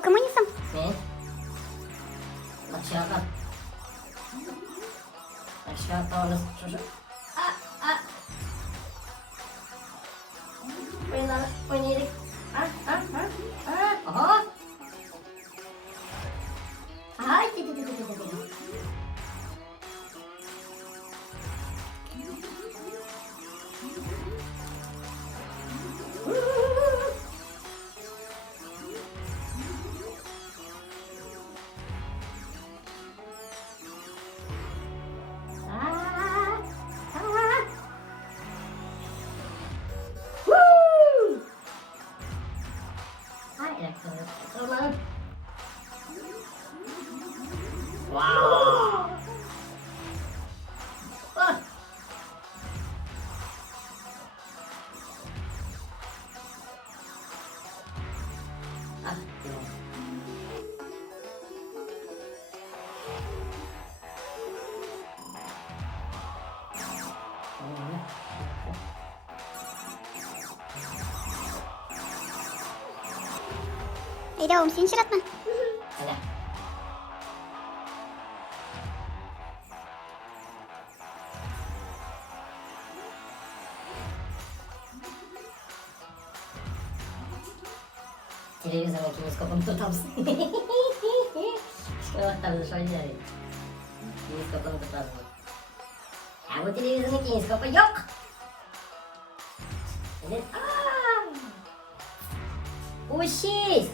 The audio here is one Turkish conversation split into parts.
комуністам? Ні. Лачака. Лачака у нас що? Понірик. Ого. Ай, ти. Wow. Eyda oğlum, sen hiç atma. Hadi. Televizyonda kineskopumu tutar mısın? Çıkartlardı şu an yani. Kineskopumu tutar mısın? Ya bu televizyonun kineskopu yok. Evet. Uşiz.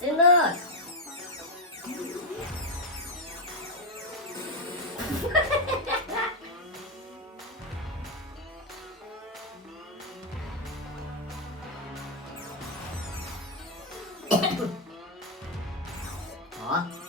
Sınır. Đó.